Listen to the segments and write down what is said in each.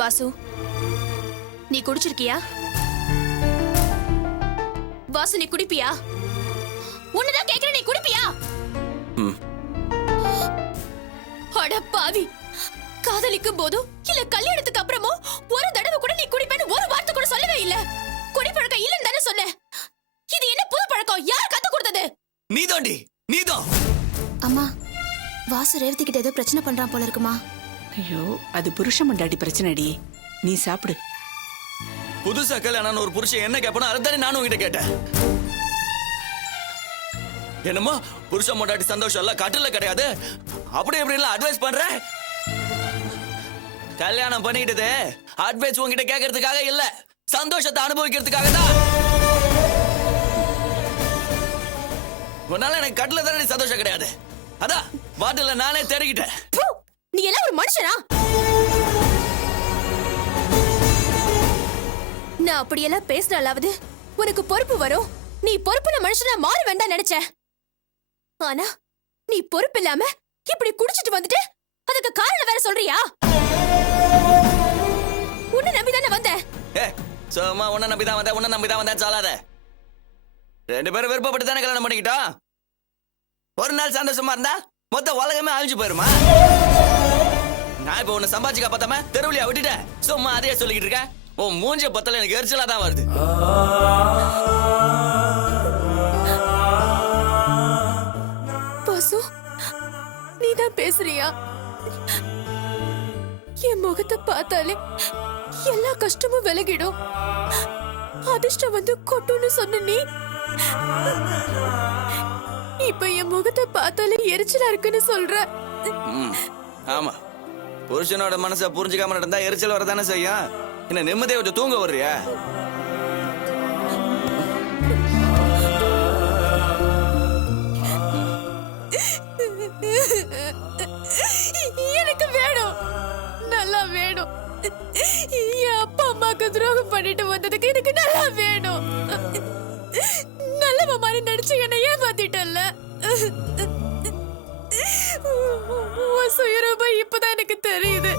வாசு, நீ குடிச்சிருக்கியா? வாசு, நீ குடிப்பியா? உன்னதான் கேக்குற, நீ குடிப்பியா? அட பாவி, காதலிக்கும் போதும் இல்ல கல்யாணத்துக்கு அப்புறமோ ஒரு தடவை கூட நீ குடிப்பேன்னு ஒரு வார்த்தை கூட சொல்லவே இல்ல. குடிப்பழக்கம் இல்லன்னு தானே சொன்ன. இது என்ன புது பழக்கம்? யார் கத்து கொடுத்தது? நீதாண்டி, நீதான். அம்மா, வாசு ரேவதி கிட்ட ஏதோ பிரச்சனை பண்றான் போல இருக்குமா? ஐயோ, அது புருஷ மண்டாடி பிரச்சனைடி. நீ சாப்பிடு. புதுசா கல்யாணம் ஒரு புருஷன் என்ன கேட்பனா அதுதானே நானும் உங்ககிட்ட கேட்டேன். என்னமோ புருஷன் மண்டாடி சந்தோஷம் எல்லாம் கட்டில கிடையாது, அப்படி எப்படி எல்லாம் அட்வைஸ் பண்ற? கல்யாணம் பண்ணிக்கிட்டது அட்வைஸ் உங்ககிட்ட கேட்கறதுக்காக இல்ல, சந்தோஷத்தை அனுபவிக்கிறதுக்காக தான். உன்னால எனக்கு கட்டில தானே சந்தோஷம் கிடையாது, அதான் பாட்டில நானே தெரிகிட்டேன். நீ எல்லாம் ஒரு மனுஷனா? நான் அப்படியெல்லாம் பேசினாலாவது உனக்கு பொறுப்பு வரும், நீ பொறுப்புள்ள மனுஷனா மாற வேண்டாம் நினைச்சேன். ஆனா நீ பொறுப்பு இல்லாம இப்படி குடிச்சிட்டு வந்துட்டு அதுக்கு காரணம் வேற சொல்றியா? உன்னை நம்பிதானே வந்தேன். சும்மா உன்னை நம்பிதான் வந்தேன், உன்னை நம்பிதான் வந்தேன் சொல்லாத. ரெண்டு பேரும் விருப்பப்பட்டு தானே கல்யாணம் பண்ணிக்கிட்டோம். ஒரு நாள் சந்தோஷமா இருந்தா மொத்த உலகமே அழிஞ்சு போயிருமா? நான் இப்ப உன்னை சம்பாதிக்க பார்த்தாம தெருவுலியா விட்டுட்டேன். சும்மா அதையே சொல்லிக்கிட்டு இருக்கேன். உன் மூஞ்ச பத்தல எனக்கு எரிச்சலா தான் வருது. வாசு, நீதான் பேசுறியா? என் முகத்தை பார்த்தாலே எல்லா கஷ்டமும் விலகிடும், அதிர்ஷ்டம் வந்து கொட்டுன்னு சொன்ன நீ இப்ப என் முகத்தை பார்த்தாலே எரிச்சலா இருக்குன்னு சொல்ற. ஆமா, புருஷனோட மனசை புரிஞ்சுக்காம நடந்தா எரிச்சல் வரதானே செய்யும். என்ன நிம்மதியை விட்டு தூங்க வர்றியா? எனக்கு வேணும், நல்லா வேணும். என் அப்பா அம்மாக்கு துரோகம் பண்ணிட்டு வந்ததுக்கு எனக்கு நல்லா வேணும். நல்லவ மாதிரி நடிச்சு என்ன ஏமாத்திட்டல்ல. சுயரூபம் இப்பதான் எனக்கு தெரியுது.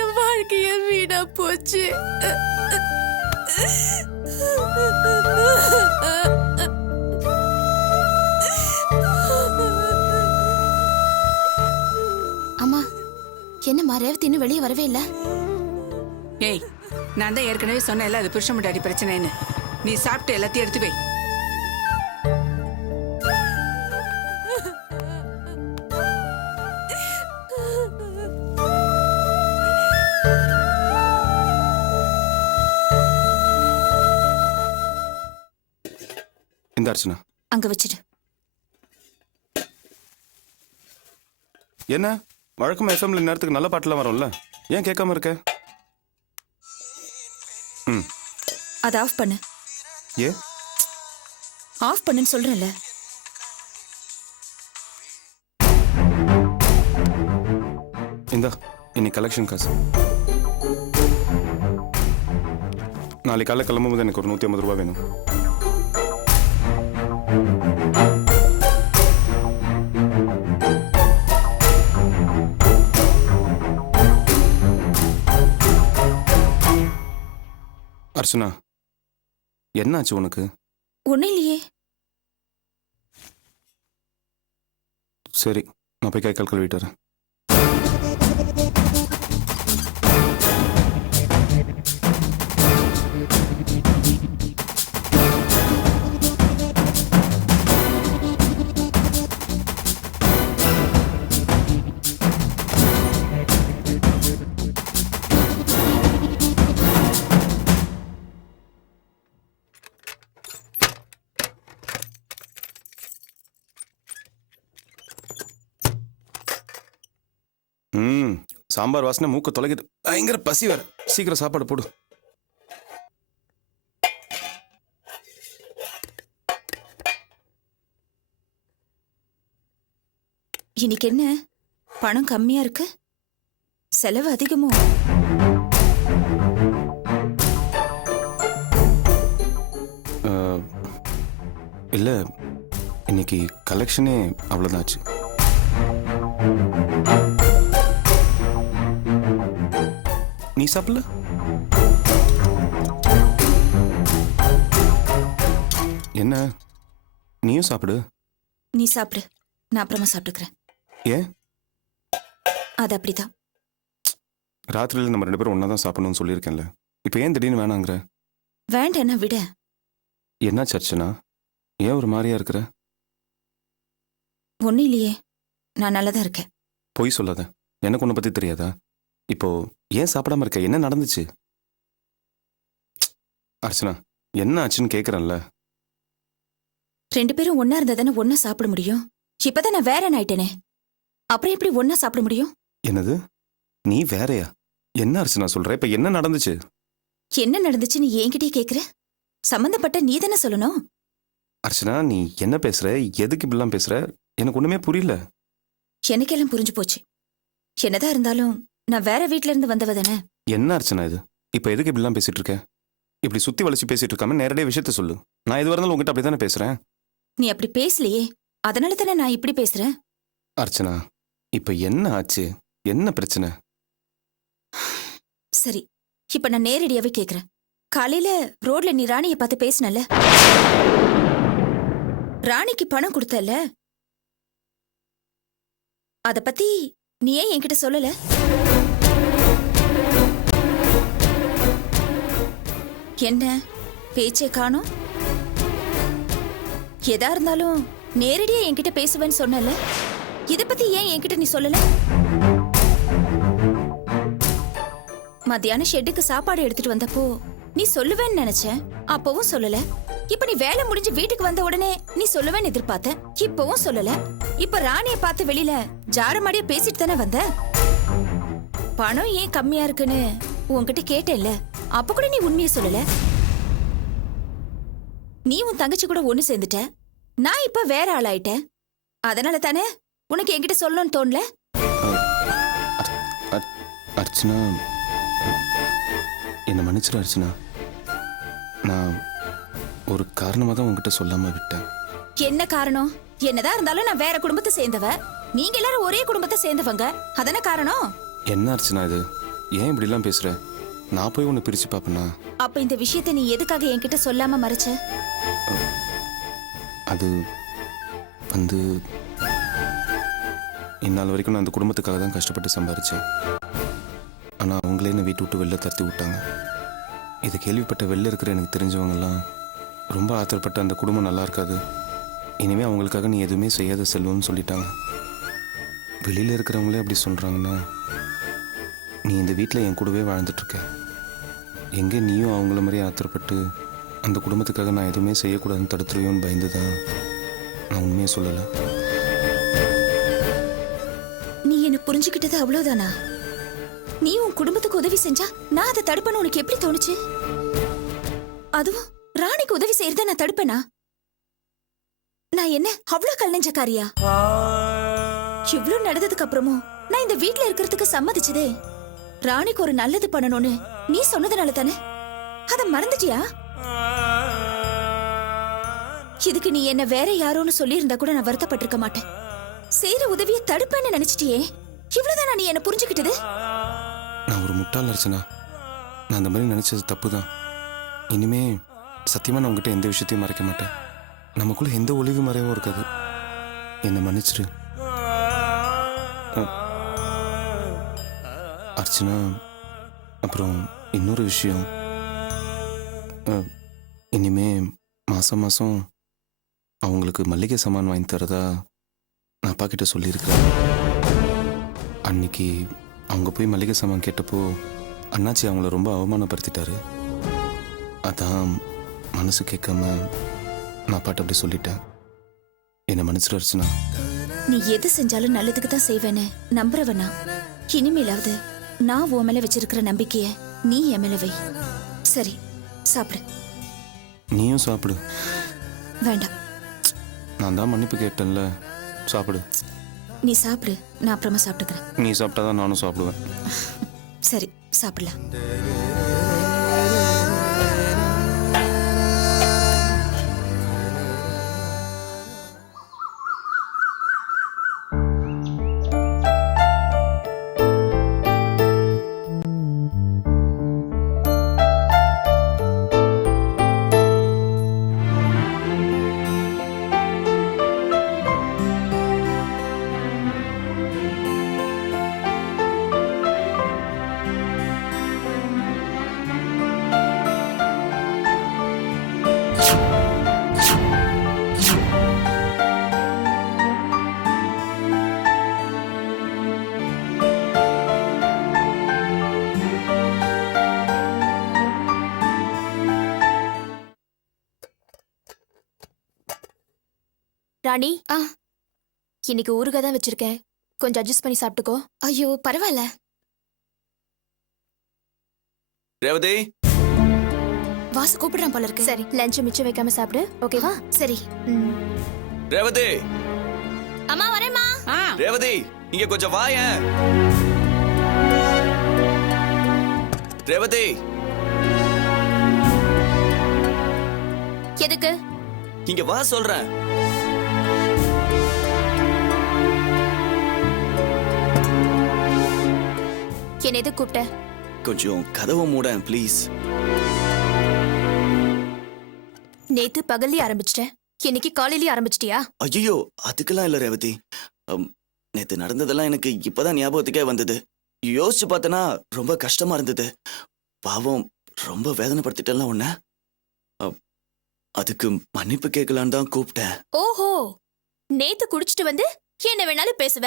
என் வாழ்க்கைய வீணா போச்சு. அம்மா, என்னம்மா ரேவதி இன்னும் வெளியே வரவே இல்ல? ஏய், நான் தான் ஏற்கனவே சொன்னேன்ல அது புருஷ மண்டாடி பிரச்சனைன்னு. நீ சாப்பிட்டு எல்லாத்தையும் எடுத்து போய். இந்த அர்ச்சனா அங்க வச்சிடு. என்ன வழக்கம் எஃப்எம்ல நேரத்துக்கு நல்ல பாட்டுலாம் வரும்ல, ஏன் கேட்காம இருக்க? அதை ஆஃப் பண்ணு. ஏ ஆஃப் பண்ணுன்னு சொல்றேன்ல. இந்தா இன்னைக்கு கலெக்ஷன் காசு. நாளைக்கு காலை கிளம்பும்போது எனக்கு ஒரு 150 ரூபாய் வேணும். அர்ச்சனா, என்னாச்சு உனக்கு? ஒன்னும் இல்லையே. சரி, நான் போய் கை கால் கழுவிட்டு வரேன். சாம்பார் வாசனை மூக்க தொலைக்குது, பயங்கர பசி வேற. சீக்கிரம் சாப்பாடு போடு. இன்னைக்கு என்ன பணம் கம்மியா இருக்கு, செலவு அதிகமோ? இல்ல, இன்னைக்கு கலெக்ஷனே அவ்வளவுதான் ஆச்சு. நீ சாப்பிடல? என்ன நீயும் சாப்பிடு. நீ சாப்பிடு, நான் அப்புறமா சாப்பிட்டுக்கிறேன். ஏன் அது அப்படிதான். ராத்திரியில் நம்ம 2 பேரும் ஒன்றா தான் சாப்பிடணும்னு சொல்லியிருக்கேன்ல, இப்போ ஏன் திடீர்னு வேணாங்கிற? வேண்டாண்ணா விட. என்ன சர்ச்சனா? ஏன் ஒரு மாதிரியா இருக்கிற? ஒன்றும் இல்லையே, நான் நல்லா தான் இருக்கேன். பொய் சொல்லாத, எனக்கு உன்னை பற்றி தெரியாதா? இப்போ ஏன் சாப்பிடாம இருக்க? என்ன நடந்துச்சு? அர்ச்சனா, என்ன ஆச்சுன்னு கேட்குறேன்ல. 2 பேரும் ஒன்னா இருந்தா தானே ஒன்னா சாப்பிட முடியும். இப்பதான் நான் வேற ஆயிட்டேனே, அப்புறம் எப்படி ஒன்னா சாப்பிட முடியும்? என்னது, நீ வேறயா? என்ன அர்ச்சனா சொல்ற? இப்போ என்ன நடந்துச்சு? என்ன நடந்துச்சுன்னு என்கிட்டயே கேக்குற? சம்பந்தப்பட்ட நீ தானே சொல்லணும். அர்ச்சனா, நீ என்ன பேசுற? எதுக்கு இப்படிலாம் பேசுற? எனக்கு ஒண்ணுமே புரியல. எனக்கெல்லாம் புரிஞ்சு போச்சு. என்னதான் இருந்தாலும் நான் வேற வீட்ல இருந்து வந்தவ தானே. என்ன அர்ச்சனா இது? இப்போ எதுக்கு இப்படிலாம் பேசிட்டு இருக்க? இப்படி சுத்தி வளைச்சு பேசிட்டு இருக்காம நேரடியாக விஷயத்த சொல்லு. நான் எதுவாக இருந்தாலும் உங்ககிட்ட அப்படி தானே பேசுறேன். நீ அப்படி பேசலையே, அதனால தானே நான் இப்படி பேசுறேன். அர்ச்சனா, இப்போ என்ன ஆச்சு? என்ன பிரச்சனை? சரி, இப்ப நான் நேரடியாவே கேக்குறேன். காலையில ரோட்ல நீ ராணிய பார்த்து பேசினல, ராணிக்கு பணம் கொடுத்தல, அத பத்தி நீ ஏன் என்கிட்ட சொல்லல? என்ன பேச்சே காணோம்? எதா இருந்தாலும் நேரடியா என்கிட்ட பேசுவேன்னு சொன்னல, இத பத்தி ஏன் என்கிட்ட நீ சொல்லல? மத்தியான ஷெட்டுக்கு சாப்பாடு எடுத்துட்டு வந்தப்போ நீ சொல்லுவேன்னு நினைச்சேன், அப்பவும் சொல்லல. இப்ப நீ வேலை முடிஞ்சு வீட்டுக்கு வந்த உடனே நீ சொல்லுவேன்னு எதிர்பார்த்த, இப்பவும் சொல்லல. இப்ப ராணிய பார்த்து வெளியில ஜாரமாடியா பேசிட்டு தானே வந்த. பணம் ஏன் கம்மியா இருக்குன்னு உன்கிட்ட கேட்டேல்ல, அப்ப கூட நீ உண்மையை சொல்லல. நீ உன் தங்கச்சி கூட ஒண்ணு சேர்ந்துட்ட, நான் இப்ப வேற ஆளாயிட்டேன். அதனால தானே உனக்கு என்கிட்ட சொல்லணும்னு தோணல. அர்ச்சனா, என்னை மன்னிச்சிரு அர்ச்சனா. நான் ஒரு காரணமாக தான் உங்ககிட்ட சொல்லாம விட்டேன். என்ன காரணம்? என்னதான் இருந்தாலும் நான் வேற குடும்பத்தை சேர்ந்தவ, நீங்க எல்லாரும் ஒரே குடும்பத்தை சேர்ந்தவங்க, அதான காரணம். என்ன அர்ச்சனா இது? ஏன் இப்படிலாம் பேசுற? நான் போய் உன்னை பிரிச்சு பாப்பேனா? அப்ப இந்த விஷயத்தை நீ எதுக்காக என்கிட்ட சொல்லாம மறைச்ச? அது வந்து இந்நாள் வரைக்கும் நான் அந்த குடும்பத்துக்காக தான் கஷ்டப்பட்டு சம்பாரிச்சேன். ஆனால் அவங்களே என்னை வீட்டு விட்டு வெளில தத்தி விட்டாங்க. இதை கேள்விப்பட்ட வெளில இருக்கிற எனக்கு தெரிஞ்சவங்கெல்லாம் ரொம்ப ஆத்திரப்பட்டு அந்த குடும்பம் நல்லா இருக்காது, இனிமேல் அவங்களுக்காக நீ எதுவுமே செய்யாத செல்வம்னு சொல்லிட்டாங்க. வெளியில் இருக்கிறவங்களே அப்படி சொல்கிறாங்கன்னா, நீ இந்த வீட்டில் என் கூடவே வாழ்ந்துட்டுருக்க. எங்கே நீயும் அவங்கள மாதிரி ஆத்திரப்பட்டு அந்த குடும்பத்துக்காக நான் எதுவுமே செய்யக்கூடாதுன்னு தடுத்துருவியோன்னு பயந்து தான் நான் உண்மையை சொல்லலை. நீ என்ன புரிஞ்சுக்கிட்டது அவ்வளவுதானா? நீ உன் குடும்பத்துக்கு உதவி செஞ்சா நான் அதை தடுப்பேன்னு உனக்கு எப்படி தோணுச்சு? அதுவும் ராணிக்கு உதவி செய்யறத நான் தடுப்பேனா? நான் என்ன அவ்வளவு கல் நெஞ்சக்காரியா? இவ்வளவு நடந்ததுக்கு அப்புறமும் நான் இந்த வீட்ல இருக்கிறதுக்கு சம்மதிச்சதே ராணிக்கு ஒரு நல்லது பண்ணணும்னு நீ சொன்னதுனால தானே. அத மறந்துட்டியா? இதுக்கு நீ என்ன வேற யாரோன்னு சொல்லி இருந்தா கூட நான் வருத்தப்பட்டிருக்க மாட்டேன். செய்யற உதவியை தடுப்பேன்னு நினைச்சிட்டியே, இவ்வளவுதான் நீ என்ன புரிஞ்சுக்கிட்டது? நான் ஒரு முட்டாள் அர்ச்சனா. நான் அந்த மாதிரி நினைச்சது தப்பு தான். இனிமே சத்தியமா நான் உங்ககிட்ட எந்த விஷயத்தையும் மறைக்க மாட்டேன். நமக்குள்ள எந்த ஒளிவு மறைவும் இருக்காது. என்னை மன்னிச்சிரு அர்ச்சனா. அப்புறம் இன்னொரு விஷயம், இனிமே மாசம் மாசம் அவங்களுக்கு மல்லிகை சாமான் வாங்கி தரதா நான் அப்பா கிட்ட சொல்லியிருக்கிறேன். அன்னைக்கு அவங்க போய் மல்லிகை சாமான் கேட்டப்போ அண்ணாச்சி அவங்கள ரொம்ப அவமானப்படுத்திட்டாரு. அதான் மனசு கேட்காம நான் அப்பாட்ட அப்படி சொல்லிட்டேன். என்னை மன்னிச்சிரு அர்ச்சனா. நீ எது செஞ்சாலும் நல்லதுக்கு தான் செய்வேன்னு நம்புறவனா? இனிமேலாவது நான் உன் மேல வச்சிருக்கிற நம்பிக்கைய நீ என் மேல வை. சரி, சாப்பிடு. நீயும் சாப்பிடு. வேண்டாம், நான் தான் மன்னிப்பு கேட்டேன்ல, சாப்பிடு. நீ சாப்பிடு, நான் அப்புறமா சாப்பிட்டுக்கிறேன். நீ சாப்பிட்டாதான் நானும் சாப்பிடுவேன். சரி, சாப்பிடலாம். ராணி இன்னைக்கு ஊறுகாய் தான் வச்சிருக்கேன், கொஞ்சம் அட்ஜஸ்ட் பண்ணி சாப்பிட்டுக்கோ. ஐயோ பரவாயில்ல. ரேவதி, வாசு கூப்பிடுறான் போல இருக்கு. சரி, லஞ்ச் மிச்சம் வைக்காம சாப்பிடு, ஓகேவா? சரி. ரேவதி, அம்மா வரேம்மா. ரேவதி, இங்க கொஞ்சம் வாயேன். ரேவதி, எதுக்கு? இங்க வா சொல்றேன். என்ன எது கூப்பிட்ட? கொஞ்சம் கதவை மூட ப்ளீஸ். நேத்து பகல்லே ஆரம்பிச்சிட்டேன், இன்னைக்கு காலையிலேயே ஆரம்பிச்சிட்டியா? ஐயோ, அதுக்கெல்லாம் இல்ல ரேவதி. நேத்து நடந்ததெல்லாம் எனக்கு இப்பதான் ஞாபகத்துக்கே வந்தது. யோசிச்சு பார்த்தனா ரொம்ப கஷ்டமா இருந்தது. பாவம், ரொம்ப வேதனைப்படுத்திட்டேன்ல உன்ன. அதுக்கு மன்னிப்பு கேட்கலான்னு தான் கூப்பிட்டேன். ஓஹோ, நேத்து குடிச்சிட்டு வந்து என்ன வேணாலும் பேசுவ,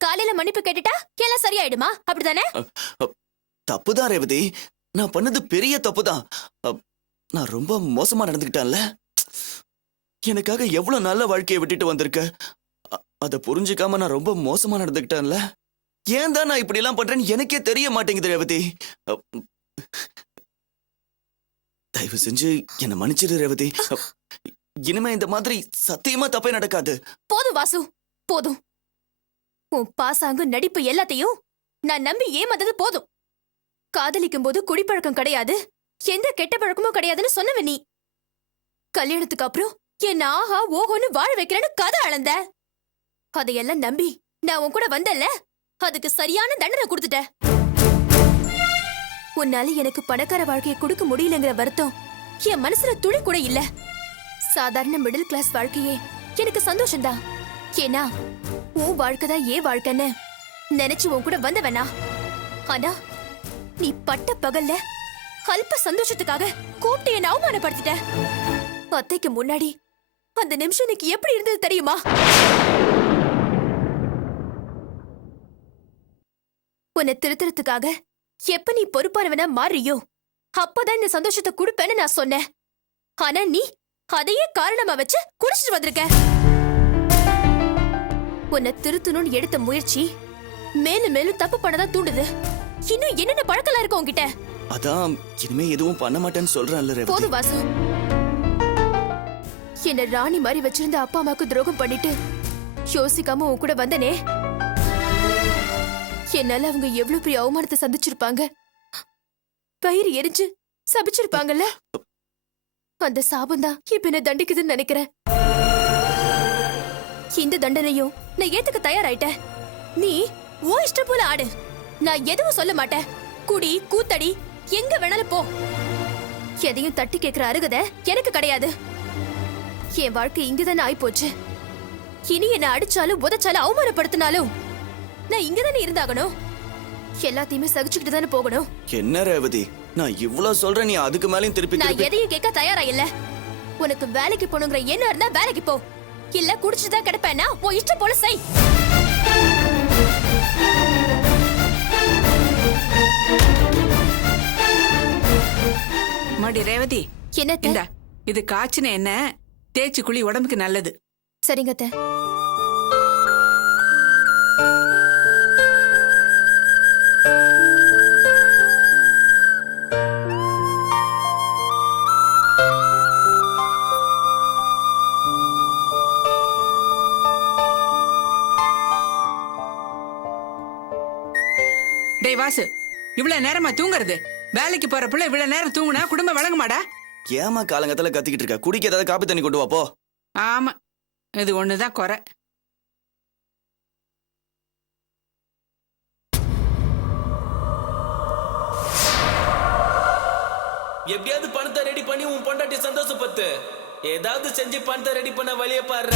காலையில மன்னிப்பு கேட்டுட்டா எல்லாம் சரியாயிடுமா? அப்படிதானே? தப்புதான் ரேவதி, நான் பண்ணது பெரிய தப்புதான். நான் ரொம்ப மோசமா நடந்துக்கிட்டேன்ல. எனக்காக எவ்வளவு நல்ல வாழ்க்கையை விட்டுட்டு வந்திருக்க, அதை புரிஞ்சுக்காம நான் ரொம்ப மோசமா நடந்துக்கிட்டேன்ல. ஏன் தான் நான் இப்படி எல்லாம் பண்றேன்னு எனக்கே தெரிய மாட்டேங்குது ரேவதி. தயவு செஞ்சு என்ன மன்னிச்சிடு ரேவதி. இனிமே இந்த மாதிரி சத்தியமா தப்பே நடக்காது. போதும் வாசு, போதும். உன் பாசாங்கு நடிப்பு எல்லாத்தையும் நான் நம்பி ஏமாந்தது போதும். காதலிக்கும் போது குடிப்பழக்கம் கிடையாது, எந்த கெட்ட பழக்கமும் கிடையாதுன்னு சொன்னவ நீ. கல்யாணத்துக்கு அப்புறம் என்ன ஆஹா ஓஹோன்னு வாழ வைக்கிறேன்னு கதை அளந்த. அதையெல்லாம் நம்பி நான் உன் கூட வந்தல்ல, அதுக்கு சரியான தண்டனை கொடுத்துட்ட. உன்னால எனக்கு பணக்கார வாழ்க்கையை கொடுக்க முடியலங்கிற வருத்தம் என் மனசுல துளி கூட இல்ல. சாதாரண மிடில் கிளாஸ் வாழ்க்கையே எனக்கு சந்தோஷம்தான். ஏன்னா உன் வாழ்க்கைதான் ஏன் வாழ்க்கைன்னு நினைச்சு உன் கூட வந்தவனா. ஆனா நீ பட்ட பகல்ல அல்ப சந்தோஷத்துக்காக கூப்பிட்டு என்ன அவமானப்படுத்திட்ட. அத்தைக்கு முன்னாடி அந்த நிமிஷம் எனக்கு எப்படி இருந்தது தெரியுமா? உன்னை திருத்தறதுக்காக எப்ப நீ பொறுப்பானவனா மாறியோ அப்பதான் இந்த சந்தோஷத்தை கொடுப்பேன்னு நான் சொன்னேன். ஆனா நீ அதையே காரணமா வச்சு குடிச்சிட்டு வந்திருக்க. உன்னை திருத்தணும்னு எடுத்த முயற்சி மேலும் மேலும் தப்பு பண்ணதான் தூண்டுது. இன்னும் என்னென்ன பழக்கலாம் இருக்கு உன்கிட்ட? அதான் இனிமே எதுவும் பண்ண மாட்டேன்னு சொல்றேன்ல ரேவதி. போதும் வாசு, என்ன ராணி மாதிரி வச்சிருந்த அப்பா அம்மாக்கு துரோகம் பண்ணிட்டு யோசிக்காம உன் கூட வந்தனே, என்னால அவங்க எவ்வளவு பெரிய அவமானத்தை சந்திச்சிருப்பாங்க, பயிர் எரிஞ்சு சபிச்சிருப்பாங்கல்ல. அந்த சாபம் தான் இப்ப என்ன தண்டிக்குதுன்னு நினைக்கிறேன். இந்த தண்டனையும் நான் ஏத்துக்க தயாராயிட்டேன். நீ ஓ இஷ்டம் போல ஆடு, நான் எதுவும் சொல்ல மாட்டேன். குடி கூத்தடி எங்க வேணாலும் போ, எதையும் தட்டி கேட்கிற அருகதை எனக்கு கிடையாது. என் வாழ்க்கை இங்கதானே ஆயிப்போச்சு. இனி என்ன அடிச்சாலும் உதச்சாலும் அவமானப்படுத்தினாலும் நான் இங்கதானே இருந்தாகணும். எல்லாத்தையுமே சகிச்சுக்கிட்டு தானே போகணும். என்ன ரேவதி, நான் இவ்வளவு சொல்றேன், நீ அதுக்கு மேலயும் திருப்பி நான் திருப்பி எதையும் கேட்க தயாரா இல்ல. உனக்கு வேலைக்கு போகணுங்கிற என்ன இருந்தா வேலைக்கு போ, இல்ல குடிச்சுதான் கிடப்பேன்னா உன் இஷ்டம் போல செய். மாடி ரேவதி, என்னத்த? இந்தா, இது காய்ச்சின என்ன தேய்ச்சி குழி, உடம்புக்கு நல்லது. சரிங்க அத்தை. டேய் வாசு, இவ்வளவு நேரமா தூங்குறது? வேலைக்கு போற புள்ள இவ்வளவு நேரம் தூங்குனா குடும்பம் வழங்குமாடா? ஏமா காலங்கத்துல கத்திக்கிட்டு இருக்க? குடிக்க ஏதாவது காப்பி தண்ணி கொண்டு வா போ. ஆமா, இது ஒண்ணுதான் குறை. எப்படியாவது பணத்தை ரெடி பண்ணி உன் பொண்டாட்டி சந்தோஷப்பட்டு ஏதாவது செஞ்சு பணத்தை ரெடி பண்ண வழிய பாடுற.